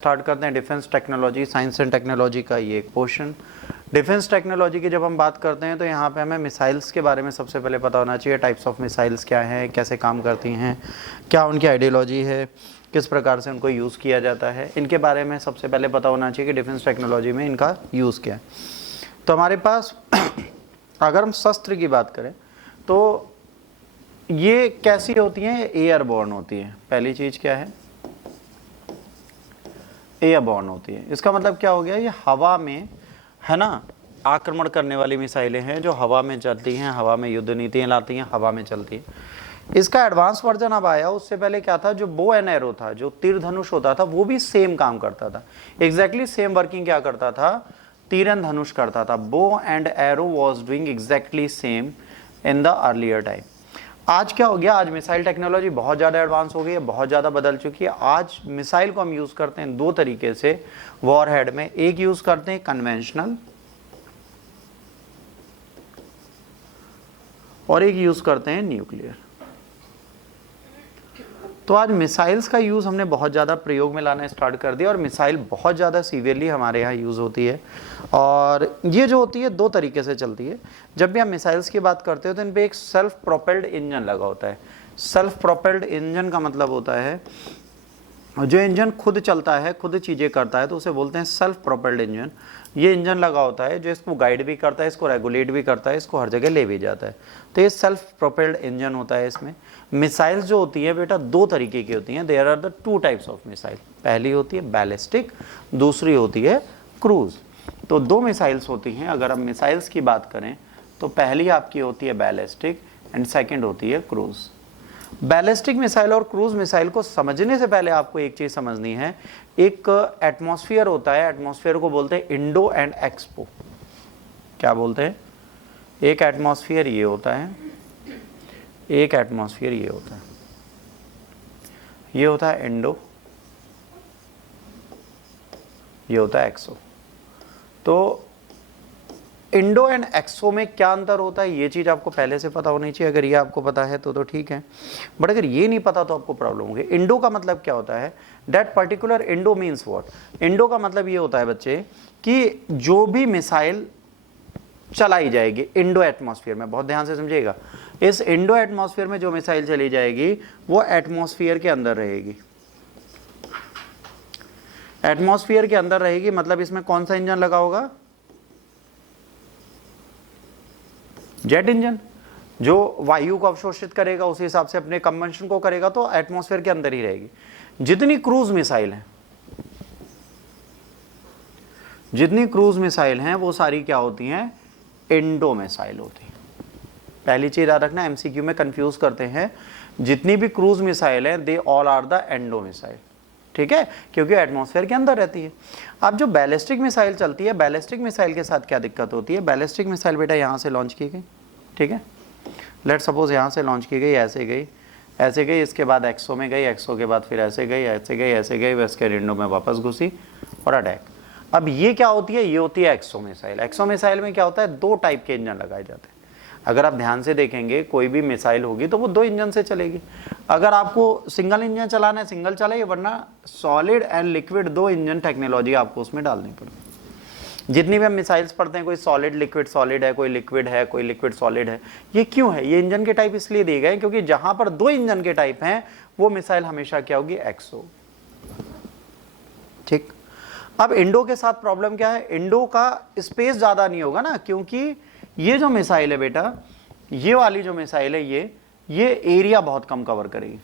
Start करते हैं defence technology, science and technology का ये एक पोर्शन। डिफेंस टेक्नोलॉजी की जब हम बात करते हैं तो यहाँ पे हमें मिसाइल्स के बारे में सबसे पहले पता होना चाहिए। टाइप्स ऑफ मिसाइल्स क्या हैं, कैसे काम करती हैं, क्या उनकी आइडियोलॉजी है, किस प्रकार से उनको यूज़ किया जाता है, इनके बारे में सबसे पहले पता होना चाहिए कि डिफेंस टेक्नोलॉजी में इनका यूज़ क्या है। तो हमारे पास अगर हम शस्त्र की बात करें तो ये कैसी होती हैं, एयरबॉर्न होती हैं। पहली चीज़ क्या है, एयरबॉर्न होती है। इसका मतलब क्या हो गया, ये हवा में है ना आक्रमण करने वाली मिसाइलें हैं जो हवा में चलती हैं, हवा में युद्ध नीतियाँ लाती हैं, हवा में चलती हैं। इसका एडवांस वर्जन अब आया। उससे पहले क्या था, जो बो एंड एरो था, जो तीर धनुष होता था, वो भी सेम काम करता था। एग्जैक्टली सेम वर्किंग क्या करता था, तीर एंड धनुष करता था। Bow and arrow was doing exactly same in the earlier time. आज क्या हो गया, आज मिसाइल टेक्नोलॉजी बहुत ज़्यादा एडवांस हो गई है, बहुत ज़्यादा बदल चुकी है। आज मिसाइल को हम यूज़ करते हैं दो तरीके से वॉर हेड में। एक यूज़ करते हैं कन्वेंशनल और एक यूज़ करते हैं न्यूक्लियर। तो आज मिसाइल्स का यूज़ हमने बहुत ज़्यादा प्रयोग में लाना स्टार्ट कर दिया और मिसाइल बहुत ज़्यादा सीवियरली हमारे यहाँ यूज़ होती है। और ये जो होती है दो तरीके से चलती है। जब भी हम मिसाइल्स की बात करते हो तो इन पे एक सेल्फ प्रोपेल्ड इंजन लगा होता है। सेल्फ प्रोपेल्ड इंजन का मतलब होता है जो इंजन खुद चलता है, खुद चीज़ें करता है, तो उसे बोलते हैं सेल्फ प्रोपेल्ड इंजन। ये इंजन लगा होता है जो इसको गाइड भी करता है, इसको रेगुलेट भी करता है, इसको हर जगह ले भी जाता है। तो ये सेल्फ प्रोपेल्ड इंजन होता है इसमें। मिसाइल्स जो होती है बेटा दो तरीके की होती हैं। There are the two types of missile. पहली होती है बैलिस्टिक, दूसरी होती है क्रूज। तो दो मिसाइल्स होती हैं। अगर हम मिसाइल्स की बात करें तो पहली आपकी होती है बैलिस्टिक एंड सेकेंड होती है क्रूज। बैलिस्टिक मिसाइल और क्रूज मिसाइल को समझने से पहले आपको एक चीज समझनी है। एक एटमॉस्फेयर होता है, एटमॉस्फेयर को बोलते हैं इंडो एंड एक्सपो। क्या बोलते हैं, एक एटमॉस्फेयर ये होता है, एक एटमॉस्फेयर ये होता है। ये होता है इंडो, ये होता है एक्सो। तो इंडो एंड एक्सो में क्या अंतर होता है, ये चीज़ आपको पहले से पता होनी चाहिए। अगर ये आपको पता है तो ठीक है, बट अगर ये नहीं पता तो आपको प्रॉब्लम होगी। इंडो का मतलब क्या होता है, that particular Indo means what. Indo का मतलब ये होता है बच्चे कि जो भी मिसाइल चलाई जाएगी इंडो एटमॉस्फेयर में, बहुत ध्यान से समझिएगा, इस इंडो एटमॉस्फेयर में जो मिसाइल चली जाएगी वो एटमॉस्फेयर के अंदर रहेगी। एटमॉस्फेयर के अंदर रहेगी मतलब इसमें कौन सा इंजन लगा होगा, जेट इंजन, जो वायु को अवशोषित करेगा, उस हिसाब से अपने कंबंशन को करेगा, तो एटमॉस्फेयर के अंदर ही रहेगी। जितनी क्रूज मिसाइल हैं, जितनी क्रूज मिसाइल हैं वो सारी क्या होती हैं, इंडो मिसाइल होती हैं। पहली चीज याद रखना, एमसीक्यू में कंफ्यूज करते हैं। जितनी भी क्रूज मिसाइल है they all are the Indo missile, ठीक है, क्योंकि एटमॉस्फेयर के अंदर रहती है। अब जो बैलिस्टिक मिसाइल चलती है, बैलिस्टिक मिसाइल के साथ क्या दिक्कत होती है। बैलिस्टिक मिसाइल बेटा यहाँ से लॉन्च की गई, ठीक है, लेट सपोज यहाँ से लॉन्च की गई, ऐसे गई, ऐसे गई, इसके बाद एक्सो में गई, एक्सो के बाद फिर ऐसे गई, ऐसे गई, ऐसे गई, वैसे इंडो में वापस घुसी और अटैक। अब ये क्या होती है, ये होती है एक्सो मिसाइल। एक्सो मिसाइल में क्या होता है, दो टाइप के इंजन लगाए जाते हैं। अगर आप ध्यान से देखेंगे कोई भी मिसाइल होगी तो वो दो इंजन से चलेगी। अगर आपको सिंगल इंजन चलाना है सिंगल चलाइए, वरना सॉलिड एंड लिक्विड दो इंजन टेक्नोलॉजी आपको उसमें डालनी पड़ेगी। जितनी भी हम मिसाइल्स पढ़ते हैं, कोई सॉलिड लिक्विड सॉलिड है, कोई लिक्विड है, कोई लिक्विड सॉलिड है। ये क्यों है, ये इंजन के टाइप इसलिए दिए गए क्योंकि जहां पर दो इंजन के टाइप हैं वो मिसाइल हमेशा क्या होगी, एक्सो, ठीक। अब इंडो के साथ प्रॉब्लम क्या है, इंडो का स्पेस ज्यादा नहीं होगा ना, क्योंकि ये जो मिसाइल है बेटा, ये वाली जो मिसाइल है ये एरिया बहुत कम कवर करेगी,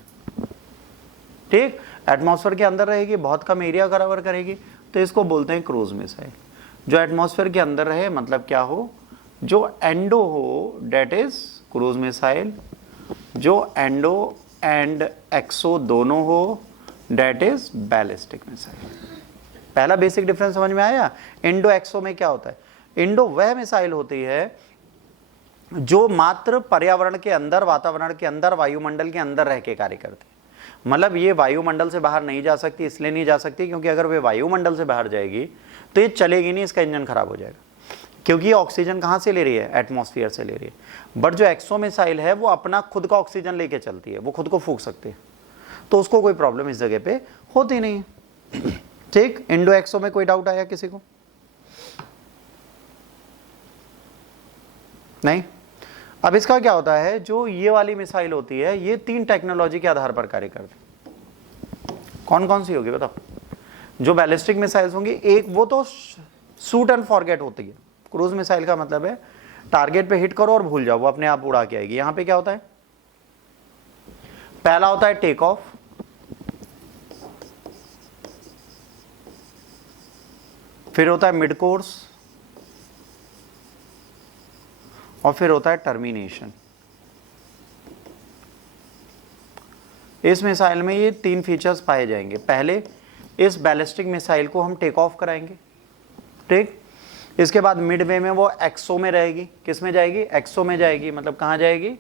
ठीक, एटमॉस्फेयर के अंदर रहेगी, बहुत कम एरिया कवर करेगी। तो इसको बोलते हैं क्रूज मिसाइल। जो एटमॉस्फेयर के अंदर रहे मतलब क्या हो, जो एंडो हो डेट इज क्रूज मिसाइल, जो एंडो एंड एक्सो दोनों हो डेट इज बैलिस्टिक मिसाइल। पहला बेसिक डिफरेंस समझ में आया। इंडो एक्सो में क्या होता है, इंडो वह मिसाइल होती है जो मात्र पर्यावरण के अंदर, वातावरण के अंदर, वायुमंडल के अंदर रह के कार्य करती है। मतलब ये वायुमंडल से बाहर नहीं जा सकती, इसलिए नहीं जा सकती क्योंकि अगर वे वायुमंडल से बाहर जाएगी तो ये चलेगी नहीं, इसका इंजन खराब हो जाएगा, क्योंकि ये ऑक्सीजन कहाँ से ले रही है, एटमॉस्फेयर से ले रही है। बट जो एक्सो मिसाइल है वो अपना खुद का ऑक्सीजन लेके चलती है, वो खुद को फूंक सकती है, तो उसको कोई प्रॉब्लम इस जगह पे होती नहीं है। ठीक, इंडो एक्सो में कोई डाउट आया किसी को? नहीं। अब इसका क्या होता है, जो ये वाली मिसाइल होती है ये 3 टेक्नोलॉजी के आधार पर कार्य करती है। कौन कौन सी होगी बताओ? जो बैलिस्टिक मिसाइल्स होंगी, एक वो तो शूट एंड फॉरगेट होती है। क्रूज मिसाइल का मतलब है टारगेट पे हिट करो और भूल जाओ, वो अपने आप उड़ा के आएगी। यहां पे क्या होता है, पहला होता है टेक ऑफ, फिर होता है मिड कोर्स, और फिर होता है टर्मिनेशन। इस मिसाइल में ये 3 फीचर्स पाए जाएंगे। पहले, इस बैलिस्टिक मिसाइल को हम टेक ऑफ कराएंगे, ठीक। इसके बाद मिड वे में वो एक्सो में रहेगी। किस में जाएगी? एक्सो में जाएगी। मतलब कहाँ जाएगी?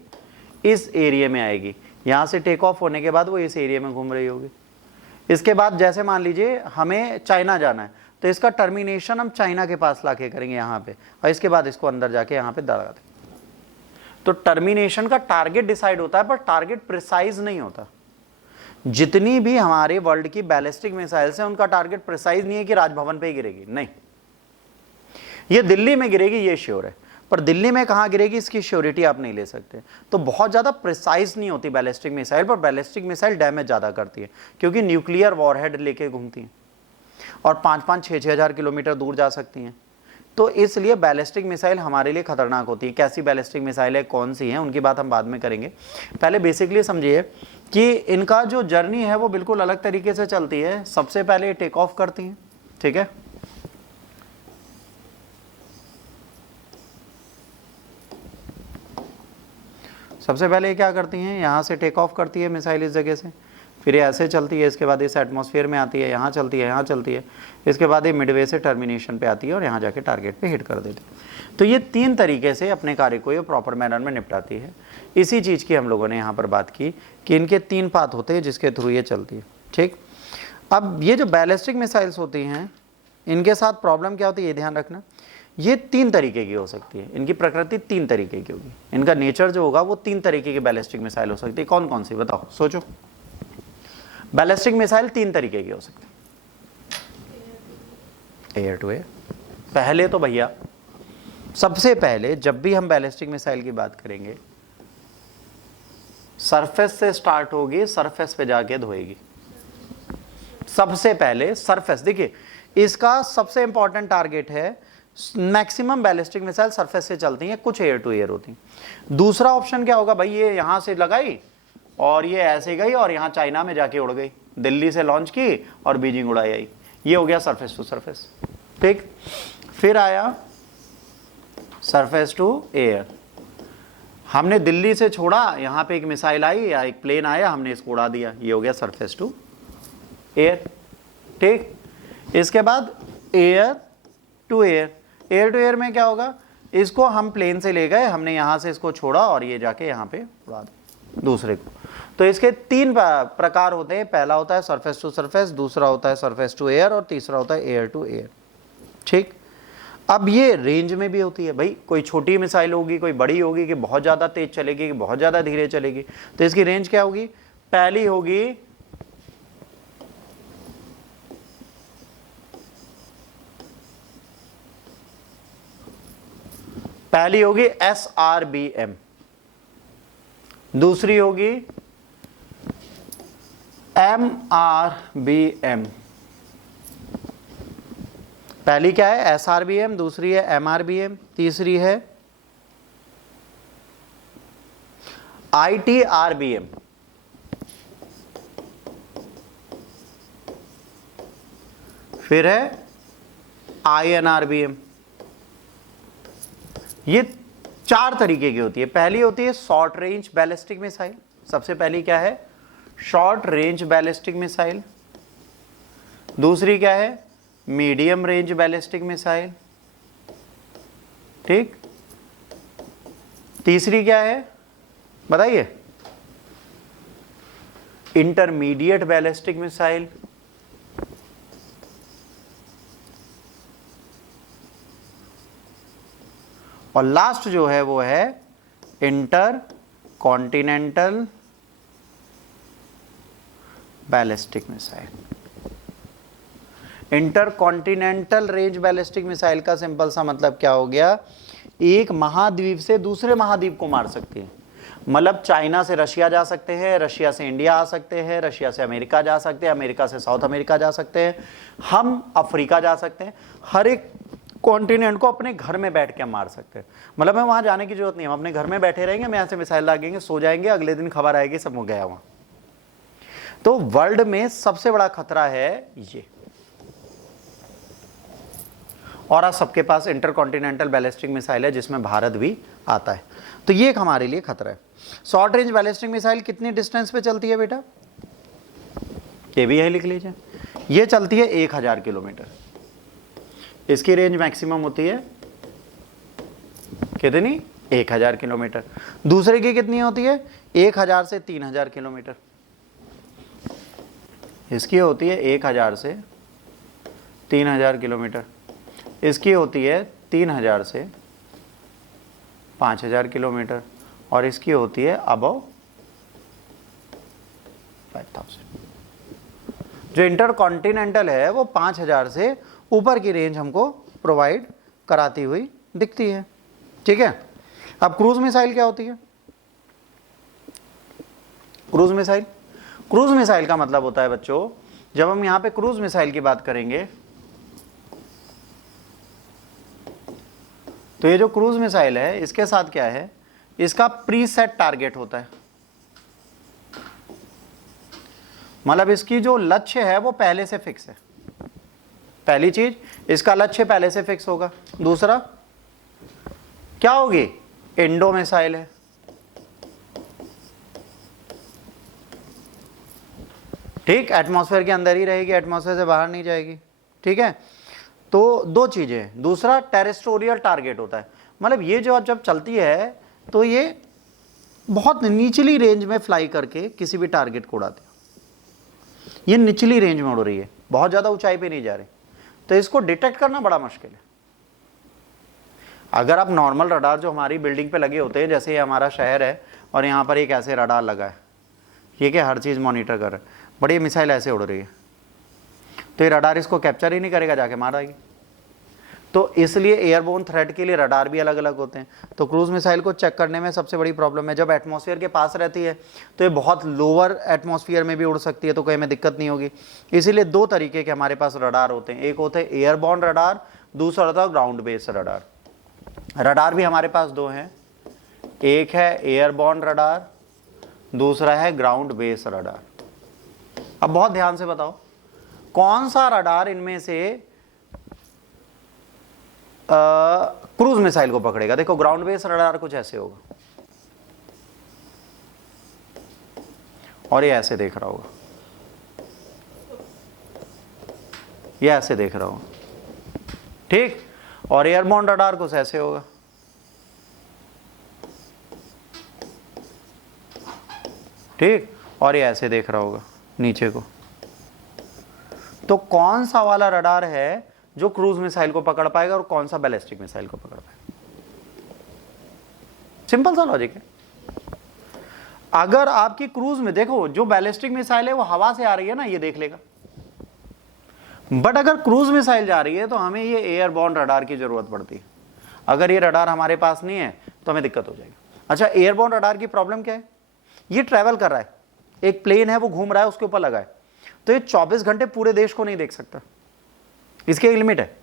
इस एरिया में आएगी। यहाँ से टेक ऑफ होने के बाद वो इस एरिया में घूम रही होगी। इसके बाद जैसे मान लीजिए हमें चाइना जाना है, तो इसका टर्मिनेशन हम चाइना के पास लाके करेंगे यहाँ पे, और इसके बाद इसको अंदर जाके यहाँ पे दबा देंगे। तो टर्मिनेशन का टारगेट डिसाइड होता है, पर टारगेट प्रिसाइज नहीं होता। जितनी भी हमारे वर्ल्ड की बैलिस्टिक मिसाइल्स हैं, उनका टारगेट प्रिसाइज नहीं है कि राजभवन पे ही गिरेगी, नहीं। ये दिल्ली में गिरेगी, ये श्योर है, पर दिल्ली में कहाँ गिरेगी इसकी श्योरिटी आप नहीं ले सकते। तो बहुत ज़्यादा प्रिसाइज नहीं होती बैलिस्टिक मिसाइल, पर बैलिस्टिक मिसाइल डैमेज ज़्यादा करती है, क्योंकि न्यूक्लियर वॉरहेड लेके घूमती हैं और 5-5, 6-6 हज़ार किलोमीटर दूर जा सकती हैं। तो इसलिए बैलिस्टिक मिसाइल हमारे लिए खतरनाक होती है। कैसी बैलिस्टिक मिसाइल है, कौन सी है, उनकी बात हम बाद में करेंगे। पहले बेसिकली समझिए कि इनका जो जर्नी है वो बिल्कुल अलग तरीके से चलती है। सबसे पहले टेक ऑफ करती हैं, ठीक है। सबसे पहले ये क्या करती हैं, यहाँ से टेक ऑफ करती है मिसाइल इस जगह से, फिर ये ऐसे चलती है, इसके बाद इस एटमॉस्फेयर में आती है, यहाँ चलती है, यहाँ चलती है, इसके बाद ये मिडवे से टर्मिनेशन पे आती है और यहाँ जाके टारगेट पे हिट कर देती है। तो ये 3 तरीके से अपने कार्य को ये प्रॉपर मैनर में निपटाती है। इसी चीज़ की हम लोगों ने यहाँ पर बात की कि इनके 3 पाथ होते हैं जिसके थ्रू ये चलती है, ठीक। अब ये जो बैलिस्टिक मिसाइल्स होती हैं, इनके साथ प्रॉब्लम क्या होती है, ये ध्यान रखना। ये 3 तरीके की हो सकती है, इनकी प्रकृति 3 तरीके की होगी, इनका नेचर जो होगा वो 3 तरीके की बैलिस्टिक मिसाइल हो सकती है। कौन कौन सी बताओ, सोचो। बैलिस्टिक मिसाइल 3 तरीके की हो सकती है। Air to air. पहले तो भैया, सबसे पहले जब भी हम बैलिस्टिक मिसाइल की बात करेंगे, सरफेस से स्टार्ट होगी, सरफेस पे जाके धोएगी। सबसे पहले सरफेस, देखिए इसका सबसे इंपॉर्टेंट टारगेट है, मैक्सिमम बैलिस्टिक मिसाइल सरफेस से चलती हैं, कुछ एयर टू एयर होती हैं। दूसरा ऑप्शन क्या होगा भाई, ये यहां से लगाई और ये ऐसे गई और यहाँ चाइना में जाके उड़ गई, दिल्ली से लॉन्च की और बीजिंग उड़ाई आई, ये हो गया सरफेस टू सरफेस, ठीक। फिर आया सरफेस टू एयर, हमने दिल्ली से छोड़ा, यहाँ पे एक मिसाइल आई या एक प्लेन आया, हमने इसको उड़ा दिया, ये हो गया सरफेस टू एयर, ठीक। इसके बाद air to air. Air to air में क्या होगा, इसको हम प्लेन से ले गए, हमने यहाँ से इसको छोड़ा और ये जाके यहाँ पे उड़ा दिया दूसरे को। तो इसके 3 प्रकार होते हैं। पहला होता है सरफेस टू सरफेस, दूसरा होता है सरफेस टू एयर, और तीसरा होता है एयर टू एयर, ठीक। अब ये रेंज में भी होती है भाई, कोई छोटी मिसाइल होगी, कोई बड़ी होगी, कि बहुत ज़्यादा तेज चलेगी, कि बहुत ज़्यादा धीरे चलेगी। तो इसकी रेंज क्या होगी, पहली होगी SRBM, दूसरी होगी MRBM। पहली क्या है, SRBM, दूसरी है MRBM, तीसरी है ITRBM। फिर है INRBM। ये 4 तरीके की होती है। पहली होती है शॉर्ट रेंज बैलिस्टिक मिसाइल, सबसे पहली क्या है, शॉर्ट रेंज बैलिस्टिक मिसाइल। दूसरी क्या है, मीडियम रेंज बैलिस्टिक मिसाइल, ठीक। तीसरी क्या है बताइए, इंटरमीडिएट बैलिस्टिक मिसाइल। और लास्ट जो है वो है inter continental ballistic missile. Intercontinental range ballistic missile का सिंपल सा मतलब क्या हो गया, एक महाद्वीप से दूसरे महाद्वीप को मार सकती है। मतलब चाइना से रशिया जा सकते हैं, रशिया से इंडिया आ सकते हैं, रशिया से अमेरिका जा सकते हैं, अमेरिका से साउथ अमेरिका जा सकते हैं, हम अफ्रीका जा सकते हैं। हर एक कॉन्टिनेंट को अपने घर में बैठ के हम मार सकते हैं। मतलब हमें वहां जाने की जरूरत नहीं है, हम अपने घर में बैठे रहेंगे, हम यहाँ से मिसाइल लागेंगे, सो जाएंगे, अगले दिन खबर आएगी सब हो गया वहां। तो वर्ल्ड में सबसे बड़ा खतरा है ये, और आज सबके पास इंटरकॉन्टिनेंटल बैलिस्टिक मिसाइल है जिसमें भारत भी आता है। तो ये एक हमारे लिए खतरा है। शॉर्ट रेंज बैलिस्टिक मिसाइल कितनी डिस्टेंस पे चलती है बेटा, ये भी यही लिख लीजिए। ये चलती है 1000 किलोमीटर, इसकी रेंज मैक्सिमम होती है कितनी, 1000 किलोमीटर। दूसरे की कितनी होती है, 1000 से 3000 किलोमीटर। इसकी होती है 1000 से 3000 किलोमीटर, इसकी होती है 3000 से 5000 किलोमीटर, और इसकी होती है अबव 5000। जो इंटरकॉन्टिनेंटल है वो 5000 से ऊपर की रेंज हमको प्रोवाइड कराती हुई दिखती है। ठीक है, अब क्रूज मिसाइल क्या होती है। क्रूज मिसाइल का मतलब होता है बच्चों, जब हम यहां पे क्रूज मिसाइल की बात करेंगे तो ये जो क्रूज मिसाइल है इसके साथ क्या है, इसका प्रीसेट टारगेट होता है। मतलब इसकी जो लक्ष्य है वो पहले से फिक्स है। पहली चीज, इसका लक्ष्य पहले से फिक्स होगा। दूसरा क्या होगी, इंडो मिसाइल है। ठीक, एटमॉस्फेयर के अंदर ही रहेगी, एटमॉस्फेयर से बाहर नहीं जाएगी। ठीक है, तो दो चीजें। दूसरा टेरेस्ट्रोरियल टारगेट होता है, मतलब ये जो जब चलती है तो ये बहुत निचली रेंज में फ्लाई करके किसी भी टारगेट को उड़ाती है। ये निचली रेंज में उड़ रही है, बहुत ज्यादा ऊंचाई पे नहीं जा रही, तो इसको डिटेक्ट करना बड़ा मुश्किल है। अगर आप नॉर्मल रडार जो हमारी बिल्डिंग पे लगे होते हैं, जैसे ये हमारा शहर है और यहाँ पर एक ऐसे रडार लगा है, ये क्या हर चीज मॉनिटर कर रहा है, बड़ी मिसाइल ऐसे उड़ रही है, तो ये रडार इसको कैप्चर ही नहीं करेगा, जाके मार आएगी। तो इसलिए एयरबोर्न थ्रेट के लिए रडार भी अलग अलग होते हैं। तो क्रूज मिसाइल को चेक करने में सबसे बड़ी प्रॉब्लम है, जब एटमॉस्फेयर के पास रहती है तो ये बहुत लोअर एटमॉस्फेयर में भी उड़ सकती है, तो कोई में दिक्कत नहीं होगी। इसीलिए दो तरीके के हमारे पास रडार होते हैं, एक होते हैं एयरबोर्न रडार, दूसरा होता है ग्राउंड बेस्ड रडार। रडार भी हमारे पास दो हैं, एक है एयरबोर्न रडार, दूसरा है ग्राउंड बेस्ड रडार। अब बहुत ध्यान से बताओ कौन सा रडार इनमें से क्रूज मिसाइल को पकड़ेगा। देखो ग्राउंड बेस्ड रडार कुछ ऐसे होगा और ये ऐसे देख रहा होगा, ये ऐसे देख रहा होगा। ठीक, और एयरबोर्न रडार कुछ ऐसे होगा। ठीक, और ये ऐसे देख रहा होगा नीचे को। तो कौन सा वाला रडार है जो क्रूज मिसाइल को पकड़ पाएगा और कौन सा बैलिस्टिक मिसाइल को पकड़ पाएगा। सिंपल सा लॉजिक है। अगर आपकी क्रूज में देखो जो बैलिस्टिक मिसाइल है वो हवा से आ रही है ना, ये देख लेगा, बट अगर क्रूज मिसाइल जा रही है तो हमें ये एयरबोर्न रडार की जरूरत पड़ती है। अगर ये रडार हमारे पास नहीं है तो हमें दिक्कत हो जाएगी। अच्छा, एयरबोर्न रडार की प्रॉब्लम क्या है, ये ट्रैवल कर रहा है, एक प्लेन है वो घूम रहा है, उसके ऊपर लगा है, तो ये 24 घंटे पूरे देश को नहीं देख सकता, इसकी एक लिमिट है।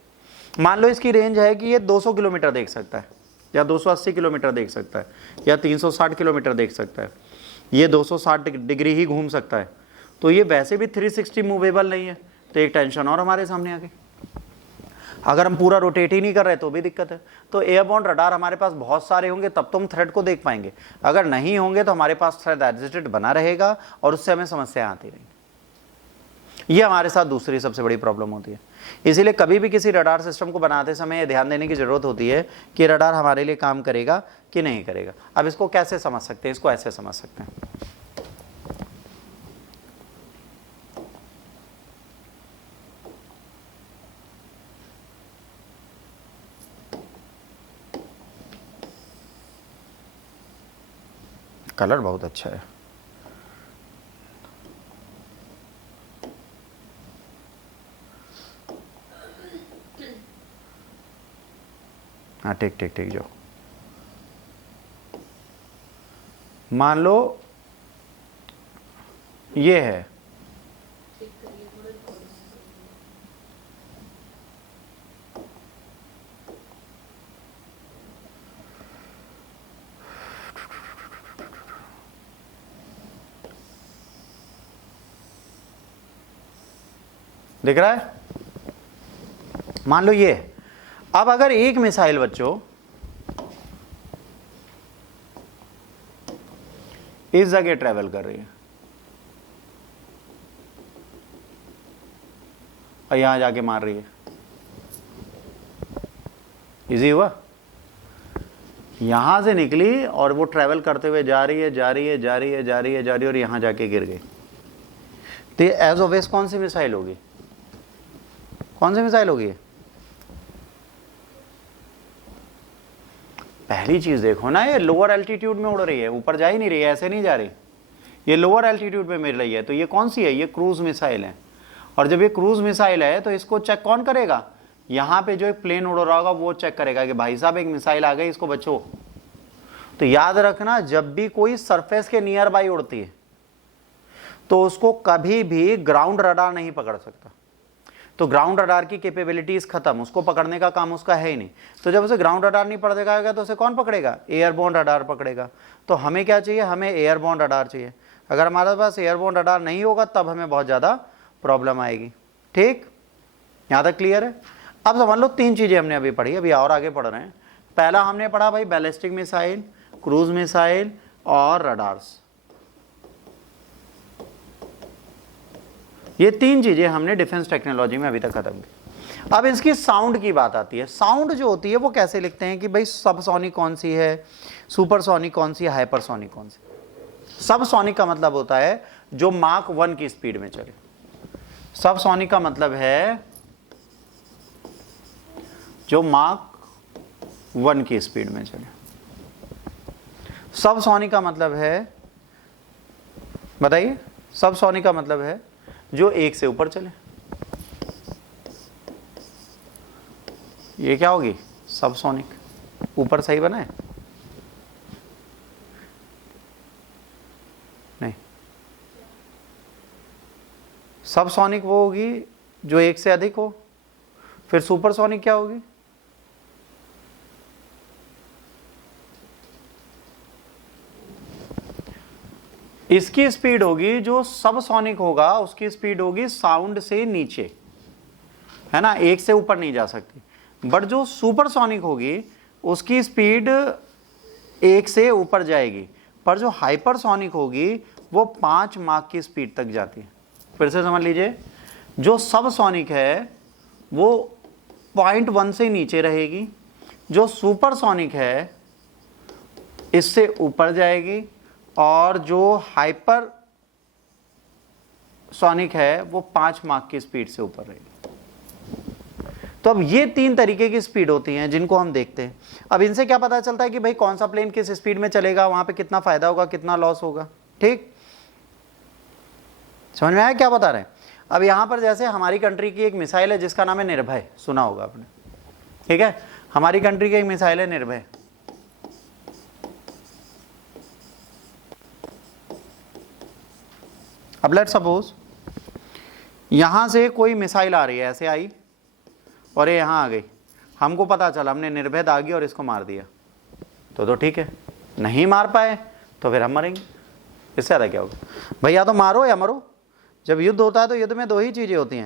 मान लो इसकी रेंज है कि ये 200 किलोमीटर देख सकता है, या 280 किलोमीटर देख सकता है, या 360 किलोमीटर देख सकता है, ये 260 डिग्री ही घूम सकता है, तो ये वैसे भी 360 मूवेबल नहीं है, तो एक टेंशन और हमारे सामने आ गई। अगर हम पूरा रोटेट ही नहीं कर रहे तो भी दिक्कत है। तो एयरबोर्न रडार हमारे पास बहुत सारे होंगे तब तो हम थ्रेट को देख पाएंगे, अगर नहीं होंगे तो हमारे पास थ्रेट एग्जिस्टेड बना रहेगा और उससे हमें समस्या आती रहेंगी। ये हमारे साथ दूसरी सबसे बड़ी प्रॉब्लम होती है। इसीलिए कभी भी किसी रडार सिस्टम को बनाते समय ये ध्यान देने की जरूरत होती है कि रडार हमारे लिए काम करेगा कि नहीं करेगा। अब इसको कैसे समझ सकते हैं, इसको ऐसे समझ सकते हैं। कलर बहुत अच्छा है। हाँ ठीक ठीक ठीक, जो मान लो ये है, दिख रहा है, मान लो ये। अब अगर एक मिसाइल बच्चों इस जगह ट्रेवल कर रही है और यहां जाके मार रही है, इजी हुआ? यहां से निकली और वो ट्रेवल करते हुए जा रही है, जा रही है, जा रही है, जा रही है, जा रही है और यहां जाके गिर गई, तो एज ऑलवेज कौन सी मिसाइल होगी? कौन सी मिसाइल होगी? पहली चीज देखो ना, ये लोअर एल्टीट्यूड में उड़ रही है, ऊपर जा ही नहीं रही है, ऐसे नहीं जा रही, ये लोअर एल्टीट्यूड पे मिल रही है, तो ये कौन सी है? ये क्रूज मिसाइल है। और जब ये क्रूज मिसाइल है तो इसको चेक कौन करेगा? यहां पे जो एक प्लेन उड़ रहा होगा वो चेक करेगा कि भाई साहब एक मिसाइल आ गई, इसको बचो। तो याद रखना, जब भी कोई सरफेस के नियर बाई उड़ती है तो उसको कभी भी ग्राउंड रडार नहीं पकड़ सकता। तो ग्राउंड रडार की कैपेबिलिटीज खत्म, उसको पकड़ने का काम उसका है ही नहीं। तो जब उसे ग्राउंड रडार नहीं पकड़ेगा तो उसे कौन पकड़ेगा? एयरबोर्न रडार पकड़ेगा। तो हमें क्या चाहिए? हमें एयरबोर्न रडार चाहिए। अगर हमारे पास एयरबोर्न रडार नहीं होगा तब हमें बहुत ज़्यादा प्रॉब्लम आएगी। ठीक, यहाँ तक क्लियर है? अब समझ लो तीन चीज़ें हमने अभी पढ़ी, अभी और आगे पढ़ रहे हैं। पहला हमने पढ़ा भाई बैलिस्टिक मिसाइल, क्रूज मिसाइल और रडार्स। ये तीन चीजें हमने डिफेंस टेक्नोलॉजी में अभी तक खत्म की। अब इसकी साउंड की बात आती है। साउंड जो होती है वो कैसे लिखते हैं कि भाई सबसोनिक कौन सी है, सुपरसोनिक कौन सी है, हाइपरसोनिक कौन सी। सबसोनिक का मतलब होता है जो माक 1 की स्पीड में चले। सबसोनिक का मतलब है जो माक 1 की स्पीड में चले। सबसोनिक का मतलब है, बताइए, सबसोनिक का मतलब है जो 1 से ऊपर चले। ये क्या होगी? सबसोनिक। ऊपर सही बना है? नहीं, सबसोनिक वो होगी जो 1 से अधिक हो। फिर सुपरसोनिक क्या होगी? इसकी स्पीड होगी, जो सबसोनिक होगा उसकी स्पीड होगी साउंड से नीचे, है ना, 1 से ऊपर नहीं जा सकती। बट जो सुपरसोनिक होगी उसकी स्पीड 1 से ऊपर जाएगी, पर जो हाइपरसोनिक होगी वो 5 माक की स्पीड तक जाती है। फिर से समझ लीजिए, जो सबसोनिक है वो 0.1 से नीचे रहेगी, जो सुपरसोनिक है इससे ऊपर जाएगी, और जो हाइपर सोनिक है वो 5 माक की स्पीड से ऊपर रहेगी। तो अब ये 3 तरीके की स्पीड होती हैं जिनको हम देखते हैं। अब इनसे क्या पता चलता है कि भाई कौन सा प्लेन किस स्पीड में चलेगा, वहां पे कितना फायदा होगा, कितना लॉस होगा। ठीक, समझ में आया क्या बता रहे हैं? अब यहां पर जैसे हमारी कंट्री की एक मिसाइल है जिसका नाम है निर्भय, सुना होगा आपने, ठीक है? हमारी कंट्री की एक मिसाइल है निर्भय। अब लेट सपोज यहां से कोई मिसाइल आ रही है, ऐसे आई और ये यहां आ गई, हमको पता चला, हमने निर्भय दागी और इसको मार दिया, तो ठीक है। नहीं मार पाए तो फिर हम मरेंगे, इससे ज़्यादा क्या होगा भाई? या तो मारो या मरो। जब युद्ध होता है तो युद्ध में 2 ही चीज़ें होती हैं,